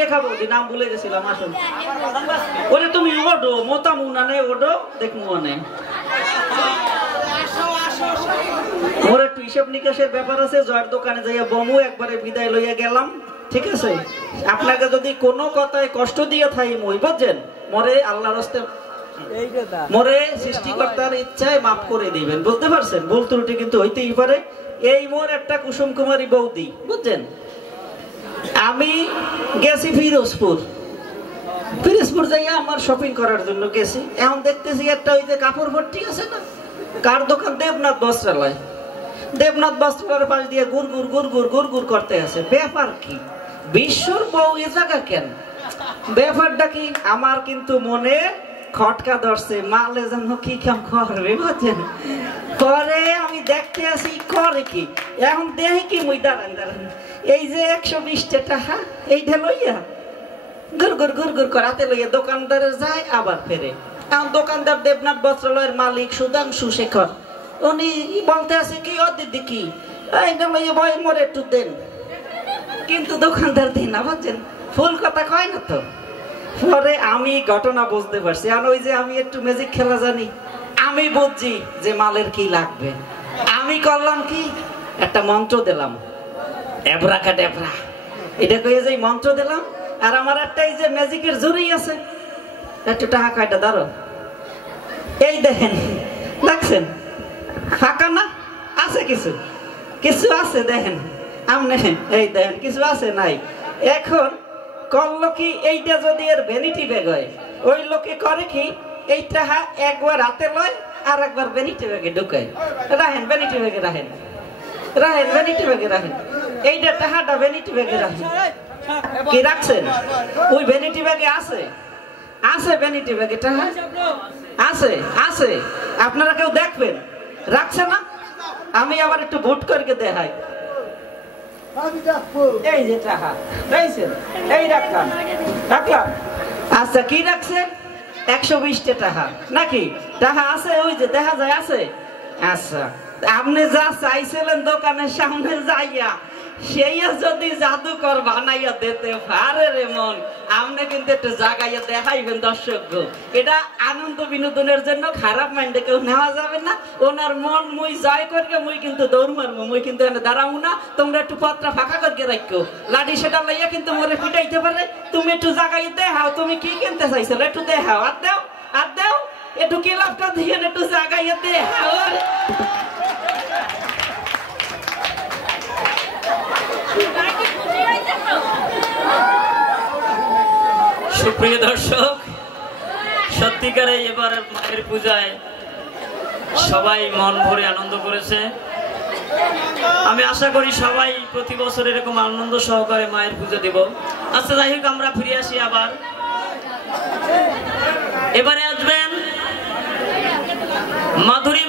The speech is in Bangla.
দেখাবো নাম ভুলে গেছিলাম আসুন ওরে তুমি ওডো মোতা মুনা নে ওডো দেখ মনে ওর একটু হিসাব নিকাশের ব্যাপার আছে জয়ের দোকানে যাইয়া বমু একবারে বিদায় লইয়া গেলাম ঠিক আছে আপনাকে যদি কোনো কথায় কষ্ট দিয়ে থাই মই বুঝছেন মরে আল্লাহর রাস্তায় মরে সৃষ্টিকর্তার ইচ্ছায় মাফ করে দিবেন বুঝতে পারছেন ভুল ত্রুটি কিন্তু হইতেই পারে এই মোর একটা কুসুম কুমারী বৌদি বুঝছেন আমি গেছি ফিরোজপুর যাইয়া আমার শপিং করার জন্য গেছি এখন দেখতেছি একটা ওই যে কাপড় ভর্তি আছে না কার দোকান দেবনাথ বস্ত্রালয় দেবনাথ বস্ত্রালয়ের পাশ দিয়ে গুড় গুড় করতে আছে ব্যাপার কি বিশ্বর বউ এ জায়গা কেন ব্যাপারটা কি আমার কিন্তু মনে খটকা ধরছে মালে যেন কি কাম করবে বুঝছেন করে আমি দেখতে আসি করে কি এখন দেখি কি মুই দাঁড়ান এই যে 120 টাকা এইটা লইয়া গুড় করাতে লইয়া দোকানদারে যায় আবার ফেরে এখন দোকানদার দেবনাথ বস্ত্রালয়ের মালিক সুধাংশু শেখর উনি বলতে আছে কি ও দিদি কি এইটা লইয়া ভয় মরে একটু দেন কিন্তু দোকানদার দিন না বুঝছেন ফুল কথা কয় না তো পরে আমি ঘটনা বুঝতে পারছি আর ওই যে আমি একটু ম্যাজিক খেলা জানি আমি বুঝছি যে মালের কি লাগবে আমি করলাম কি একটা মন্ত্র দিলাম এবরাকাডাবরা এটা কইয়া যে মন্ত্র দিলাম আর আমার একটা এই যে ম্যাজিকের জুড়ি আছে একটু টাকা কয়টা দাঁড়ো এই দেখেন দেখছেন ফাঁকা না আছে কিছু কিছু আছে দেখেন আমনে এই দেখেন কিছু আছে নাই এখন করলো কি এইটা যদি এর ভ্যানিটি ব্যাগ হয় ওই লোকে করে কি এইটা একবার হাতে লয় আর একবার ভ্যানিটি ব্যাগে ঢুকায় রাখেন ভ্যানিটি ব্যাগে রাখেন ভ্যানিটি ব্যাগে রাখেন এইটা টাকাটা ভ্যানিটি ব্যাগে রাখেন কি রাখছেন ওই ভ্যানিটি ব্যাগে আছে আছে ভ্যানিটি ব্যাগে টাকা আছে আছে আপনারা কেউ দেখবেন রাখছে না আমি আবার একটু ভোট করে দেখাই এই যে টাকা এই রাখলাম আচ্ছা কি রাখছে 120 টাকা নাকি টাকা আছে ওই যে দেখা যায় আছে আচ্ছা আপনি যা চাইছিলেন দোকানের সামনে যাইয়া সেই যদি জাদুকর বানাইয়া দিতে পারে রে মন আপনি কিন্তু একটু জাগাইয়া দেখাইবেন দর্শক এটা আনন্দ বিনোদনের জন্য খারাপ মাইন্ডে কেউ নেওয়া যাবে না ওনার মন মুই জয় করবে মুই কিন্তু দৌড় মারবো মুই কিন্তু এনে দাঁড়াবো না তোমরা একটু পত্রা ফাঁকা করে রাখো লাঠি সেটা লইয়া কিন্তু মোরে পিটাইতে পারে তুমি একটু জাগাইয়া দেখাও তুমি কি কিনতে চাইছিল একটু দেখাও আর দাও একটু কি লাভটা দিয়ে একটু জাগাইয়া দেখাও সুপ্রিয় দর্শক সত্যিকারে এবার মায়ের পূজায় সবাই মন ভরে আনন্দ করেছে আমি আশা করি সবাই প্রতি বছর এরকম আনন্দ সহকারে মায়ের পূজা দেব আচ্ছা যাই হোক আমরা ফিরে আসি আবার এবারে আসবেন মাধুরী